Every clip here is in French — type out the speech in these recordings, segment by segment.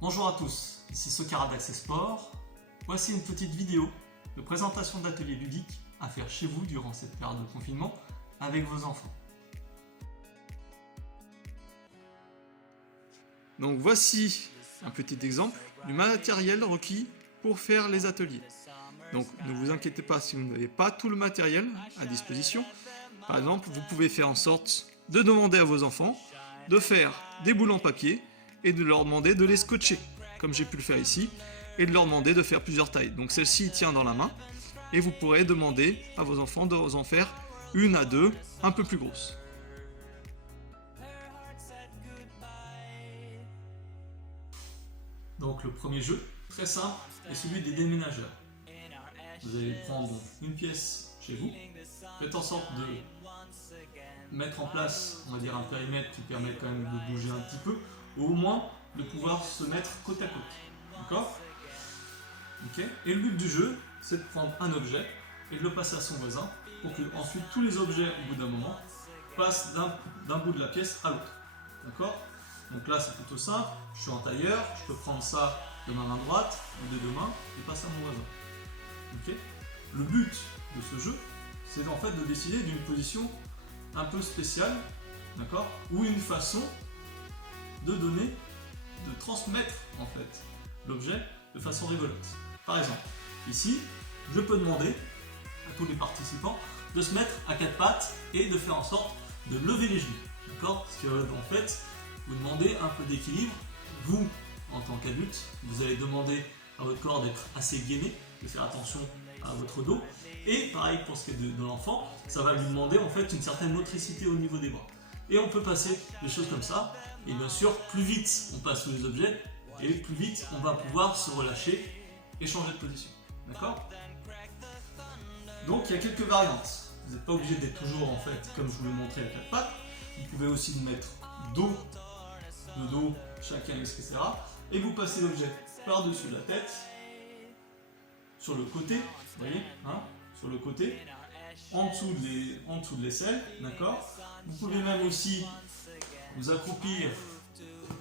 Bonjour à tous, ici Sokara d'Access Sport. Voici une petite vidéo de présentation d'ateliers ludiques à faire chez vous durant cette période de confinement avec vos enfants. Donc voici un petit exemple du matériel requis pour faire les ateliers. Donc ne vous inquiétez pas si vous n'avez pas tout le matériel à disposition. Par exemple, vous pouvez faire en sorte de demander à vos enfants de faire des boules en papier et de leur demander de les scotcher, comme j'ai pu le faire ici, et de leur demander de faire plusieurs tailles. Donc celle-ci tient dans la main, et vous pourrez demander à vos enfants de vous en faire une à deux, un peu plus grosses. Donc le premier jeu, très simple, est celui des déménageurs. Vous allez prendre une pièce chez vous, faites en sorte de mettre en place, on va dire, un périmètre qui permet quand même de bouger un petit peu, ou au moins de pouvoir se mettre côte à côte. D'accord ? Ok. Et le but du jeu, c'est de prendre un objet et de le passer à son voisin pour que ensuite tous les objets, au bout d'un moment, passent d'un bout de la pièce à l'autre. D'accord ? Donc là, c'est plutôt simple. Je suis en tailleur, je peux prendre ça de ma main droite ou des deux mains et passer à mon voisin. Ok ? Le but de ce jeu, c'est en fait de décider d'une position un peu spéciale, d'accord ? Ou une façon de donner, de transmettre en fait l'objet de façon rigolote. Par exemple, ici, je peux demander à tous les participants de se mettre à quatre pattes et de faire en sorte de lever les genoux. D'accord ? Parce que en fait, vous demandez un peu d'équilibre. Vous, en tant qu'adulte, vous allez demander à votre corps d'être assez gainé, de faire attention à votre dos. Et pareil pour ce qui est de l'enfant, ça va lui demander en fait une certaine motricité au niveau des bras. Et on peut passer des choses comme ça. Et bien sûr, plus vite on passe sous les objets, et plus vite on va pouvoir se relâcher et changer de position. D'accord ? Donc il y a quelques variantes. Vous n'êtes pas obligé d'être toujours en fait comme je vous l'ai montré à quatre pattes. Vous pouvez aussi le mettre le dos, chacun, etc. Et vous passez l'objet par-dessus la tête, sur le côté, vous voyez, hein, sur le côté, en dessous de l'aisselle, d'accord ? Vous pouvez même aussi vous accroupir,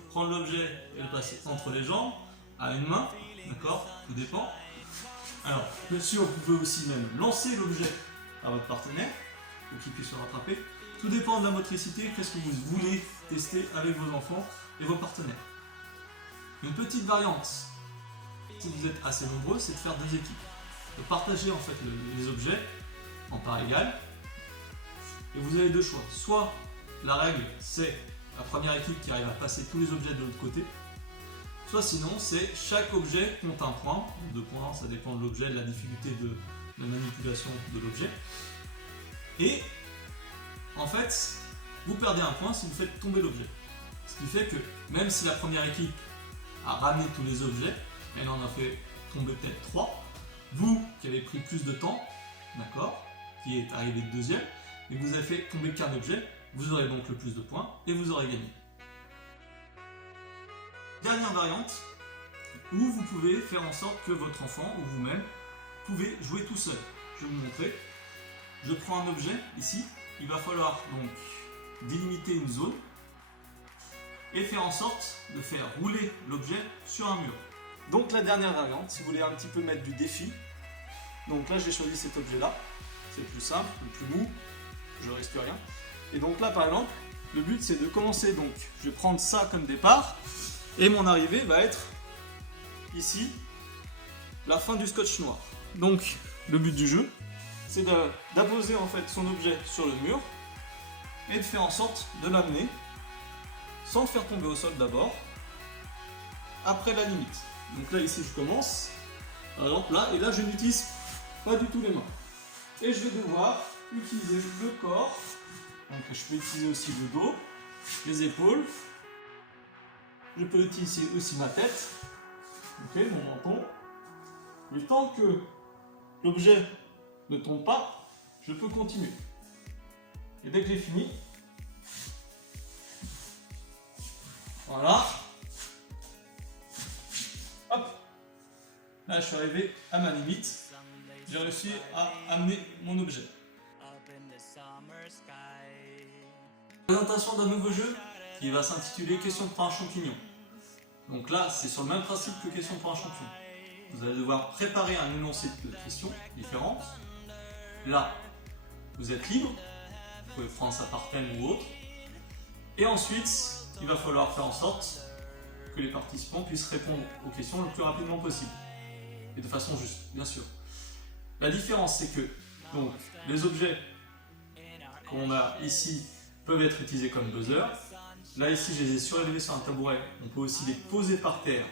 prendre l'objet et le passer entre les jambes, à une main, d'accord ? Tout dépend. Alors, bien sûr, vous pouvez aussi même lancer l'objet à votre partenaire, pour qu'il puisse se rattraper. Tout dépend de la motricité, qu'est-ce que vous voulez tester avec vos enfants et vos partenaires. Une petite variante, si vous êtes assez nombreux, c'est de faire deux équipes. De partager en fait les objets en part égale. Et vous avez deux choix. Soit la règle, c'est la première équipe qui arrive à passer tous les objets de l'autre côté. Soit sinon, c'est chaque objet compte un point. 2 points, ça dépend de l'objet, de la difficulté de la manipulation de l'objet. Et en fait, vous perdez un point si vous faites tomber l'objet. Ce qui fait que même si la première équipe a ramené tous les objets, elle en a fait tomber peut-être 3, vous qui avez pris plus de temps, d'accord, qui est arrivé de deuxième, et que vous avez fait tomber qu'un objet, vous aurez donc le plus de points et vous aurez gagné. Dernière variante, où vous pouvez faire en sorte que votre enfant ou vous-même pouvez jouer tout seul. Je vais vous montrer. Je prends un objet ici, il va falloir donc délimiter une zone et faire en sorte de faire rouler l'objet sur un mur. Donc la dernière variante, si vous voulez un petit peu mettre du défi, donc là j'ai choisi cet objet-là, c'est le plus simple, le plus mou, je risque rien. Et donc là par exemple, le but c'est de commencer, donc je vais prendre ça comme départ, et mon arrivée va être ici, la fin du scotch noir. Donc le but du jeu, c'est d'apposer en fait son objet sur le mur, et de faire en sorte de l'amener, sans le faire tomber au sol d'abord, après la limite. Donc là ici je commence, par exemple là, et là je n'utilise pas du tout les mains. Et je vais devoir utiliser le corps, donc je peux utiliser aussi le dos, les épaules, je peux utiliser aussi ma tête, ok, mon menton. Le temps que l'objet ne tombe pas, je peux continuer. Et dès que j'ai fini, voilà. Hop, là je suis arrivé à ma limite, j'ai réussi à amener mon objet. Présentation d'un nouveau jeu qui va s'intituler Question pour un champignon. Donc là, c'est sur le même principe que question pour un champion. Vous allez devoir préparer un énoncé de questions différentes. Là, vous êtes libre, vous pouvez prendre ça par thème ou autre. Et ensuite, il va falloir faire en sorte que les participants puissent répondre aux questions le plus rapidement possible. Et de façon juste, bien sûr. La différence, c'est que donc, les objets qu'on a ici peuvent être utilisés comme buzzer. Là, ici, je les ai surélevés sur un tabouret. On peut aussi les poser par terre.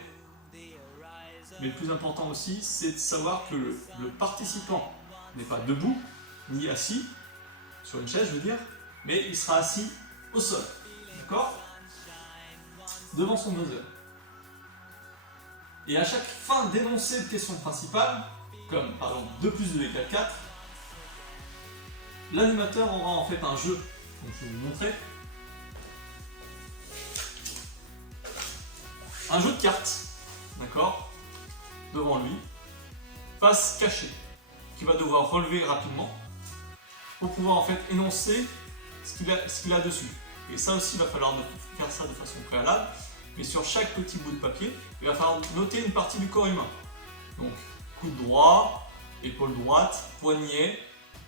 Mais le plus important aussi, c'est de savoir que le participant n'est pas debout, ni assis, sur une chaise, je veux dire, mais il sera assis au sol. D'accord ? Devant son buzzer. Et à chaque fin d'énoncé de question principale, comme par exemple 2 plus 2 égale 4, l'animateur aura en fait un jeu. Donc je vais vous montrer. Un jeu de cartes, d'accord, devant lui, face cachée, qu'il va devoir relever rapidement pour pouvoir en fait énoncer ce qu'il a dessus. Et ça aussi, il va falloir faire ça de façon préalable. Mais sur chaque petit bout de papier, il va falloir noter une partie du corps humain. Donc, coude droit, épaule droite, poignet,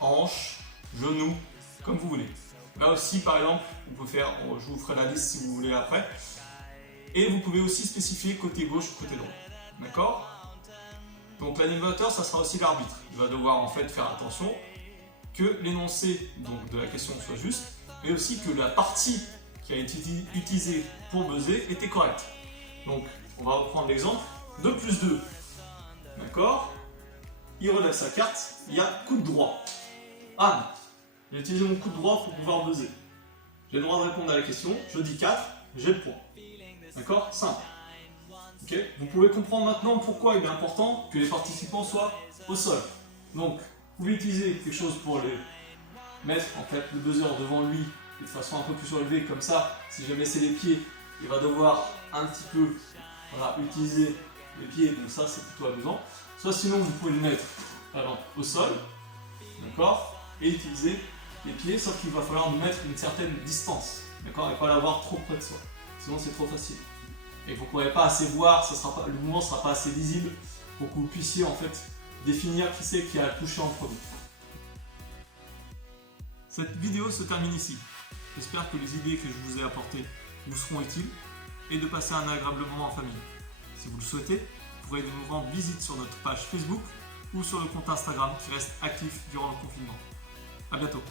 hanche, genou, comme vous voulez. Là aussi, par exemple, vous pouvez faire, je vous ferai la liste si vous voulez après. Et vous pouvez aussi spécifier côté gauche ou côté droit. D'accord ? Donc l'animateur, ça sera aussi l'arbitre. Il va devoir en fait faire attention que l'énoncé de la question soit juste, mais aussi que la partie qui a été utilisée pour buzzer était correcte. Donc on va reprendre l'exemple. 2 plus 2. D'accord ? Il relève sa carte, il y a coude droit. Ah, j'ai utilisé mon coude droit pour pouvoir buzzer. J'ai le droit de répondre à la question, je dis 4, j'ai le point. D'accord ? Simple. Okay. Vous pouvez comprendre maintenant pourquoi il est important que les participants soient au sol. Donc, vous pouvez utiliser quelque chose pour les mettre en fait le buzzer devant lui de façon un peu plus surélevée, comme ça, si jamais c'est les pieds, il va devoir un petit peu utiliser les pieds, donc ça c'est plutôt amusant. Soit sinon vous pouvez le mettre au sol, d'accord, et utiliser les pieds, sauf qu'il va falloir nous mettre une certaine distance, d'accord, et pas l'avoir trop près de soi, sinon c'est trop facile. Et vous ne pourrez pas assez voir, le mouvement ne sera pas assez lisible pour que vous puissiez en fait définir qui c'est qui a touché en premier. Cette vidéo se termine ici. J'espère que les idées que je vous ai apportées vous seront utiles et de passer un agréable moment en famille. Si vous le souhaitez, vous pourrez nous rendre visite sur notre page Facebook ou sur le compte Instagram qui reste actif durant le confinement. A bientôt.